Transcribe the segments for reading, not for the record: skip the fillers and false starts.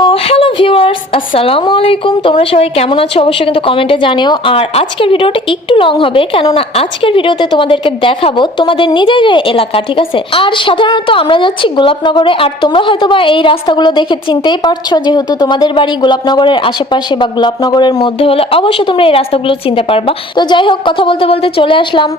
So hello viewers, আসসালামু আলাইকুম। তোমরা সবাই কেমন আছো অবশ্যই কিন্তু কমেন্টে জানিও। আর আজকের ভিডিওটা একটু লং হবে, কেননা আজকের ভিডিওতে তোমাদেরকে দেখাবো তোমাদের নিজের এলাকা, ঠিক আছে। আর সাধারণত আমরা যাচ্ছি গোলাপনগরে, আর তোমরা হয়তো বা এই রাস্তাগুলো দেখে চিনতেই পারছো, যেহেতু তোমাদের বাড়ি গোলাপনগরের আশেপাশে বা গোলাপনগরের মধ্যে হলে অবশ্যই তোমরা এই রাস্তাগুলো চিনতে পারবা। তো যাই হোক, কথা বলতে বলতে চলে আসলাম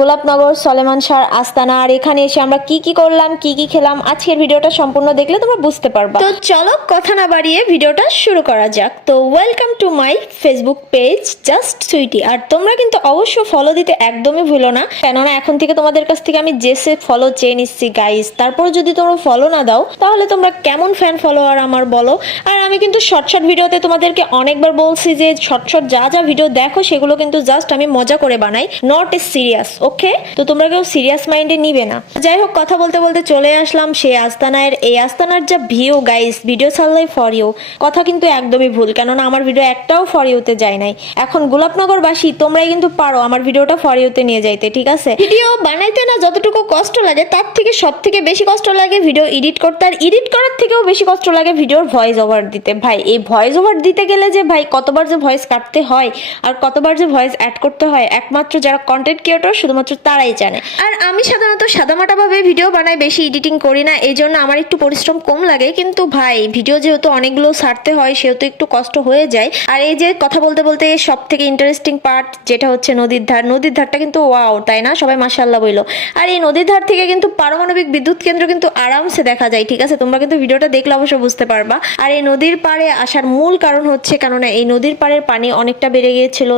গোলাপনগর সলেমান শাহ আস্তানা। আর এখানে এসে আমরা কি কি করলাম, কি কি খেলাম, আজকের ভিডিওটা সম্পূর্ণ দেখলে তোমরা বুঝতে পারবা। তো চলো কথা না বাড়িয়ে ভিডিওটা শুরু করা যাক। তো welcome to my Facebook page just sweety. আর তোমরা কিন্তু অবশ্যই ফলো দিতে একদমই ভুলো না, কেননা এখন থেকে তোমাদের কাছ থেকে আমি জেসে ফলো চেয়ে নিচ্ছি গাইস। তারপর যদি তোমরা ফলো না দাও তাহলে তোমরা কেমন ফ্যান ফলোয়ার আমার বলো। আর আমি কিন্তু শর্ট শর্ট ভিডিওতে তোমাদেরকে অনেকবার বলছি যে শর্ট শর্ট যা যা ভিডিও দেখো সেগুলো কিন্তু জাস্ট আমি মজা করে বানাই, নট এ সিরিয়াস, ওকে। তো তোমরা কেউ সিরিয়াস মাইন্ডে নিবে না। যাই হোক, কথা বলতে বলতে চলে আসলাম সেই আস্তানার। এই আস্তানার যা ভিউ গাইস, ভিডিও ছাড়লেই ফর ইউ, কথা কিন্তু একদমই ভুল, কেননা আমার ভিডিও একটাও ফর ইউতে যায় নাই। এখন গোলাপনগরবাসী তোমরাই কিন্তু পারো আমার ভিডিওটা ফর ইউতে নিয়ে যাইতে, ঠিক আছে। ভিডিও বানাইতে না যতটুকু কষ্ট লাগে তার থেকে সব থেকে বেশি কষ্ট লাগে ভিডিও এডিট করতে। আর এডিট করার থেকেও বেশি কষ্ট লাগে ভিডিওর ভয়েস ওভার দিতে। ভাই এই ভয়েস ওভার দিতে গেলে যে ভাই কতবার যে ভয়েস কাটতে হয় আর কতবার যে ভয়েস অ্যাড করতে হয়, একমাত্র যারা কন্টেন্ট ক্রিয়েটর শুধুমাত্র তারাই জানে। আর আমি সাধারণত সাদামাটা ভাবে ভিডিও বানাই, বেশি এডিটিং করি না, এই জন্য আমার একটু পরিশ্রম কম লাগে। কিন্তু ভাই ভিডিও যেহেতু অনেকগুলো ছাড়তে হয় সেহেতু একটু কষ্ট হয়ে যায়। আর এই যে কথা বলতে বলতে সব থেকে ইন্টারেস্টিং পার্ট যেটা হচ্ছে নদীর ধার। নদীর ধারটা কিন্তু ওয়াও, তাই না? সবাই মাশাআল্লাহ বইলো। আর এই নদীর ধার থেকে কিন্তু পারমাণবিক বিদ্যুৎ কেন্দ্র কিন্তু আরামসে দেখা যায়, ঠিক আছে। তোমরা কিন্তু ভিডিওটা দেখলে অবশ্য বুঝতে পারবা। আর এই নদীর পাড়ে আসার মূল কারণ হচ্ছে কেননা এই নদীর পাড়ের পানি অনেকটা বেড়ে গিয়েছিল,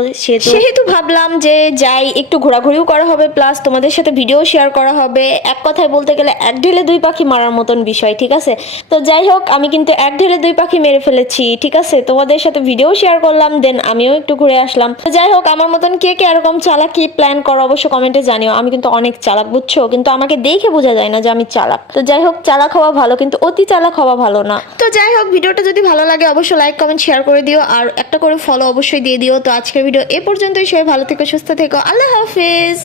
সেহেতু ভাবলাম যে যাই, একটু ঘোরাঘুরিও করা হবে, প্লাস তোমাদের সাথে ভিডিও শেয়ার করা হবে। এক কথায় বলতে গেলে এক ঢিলে দুই পাখি মারার মতন বিষয়, ঠিক আছে। তো যাই হোক, আমি কিন্তু এক ঢিলে দুই পাখি মেরে ফেলেছি, ঠিক আছে। তোমাদের সাথে ভিডিও শেয়ার করলাম, দেন আমিও একটু ঘুরে আসলাম। তো যাই হোক, আমার মতন কে কে এরকম চালাকি প্ল্যান করো অবশ্য কমেন্টে জানিও। আমি কিন্তু অনেক চালাক, বুঝছো, কিন্তু আমাকে দেখে বোঝা যায় না যে আমি চালাক। তো যাই হোক, চালাক হওয়া ভালো কিন্তু অতি চালাক হওয়া ভালো না। তো যাই হোক, ভিডিওটা যদি ভালো লাগে অবশ্যই লাইক কমেন্ট শেয়ার করে দিও, আর একটা করে ফলো অবশ্যই দিয়ে দিও। তো আজকের ভিডিও এ পর্যন্তই। সবাই ভালো থেকো, সুস্থ থেকো, আল্লাহ হাফেজ।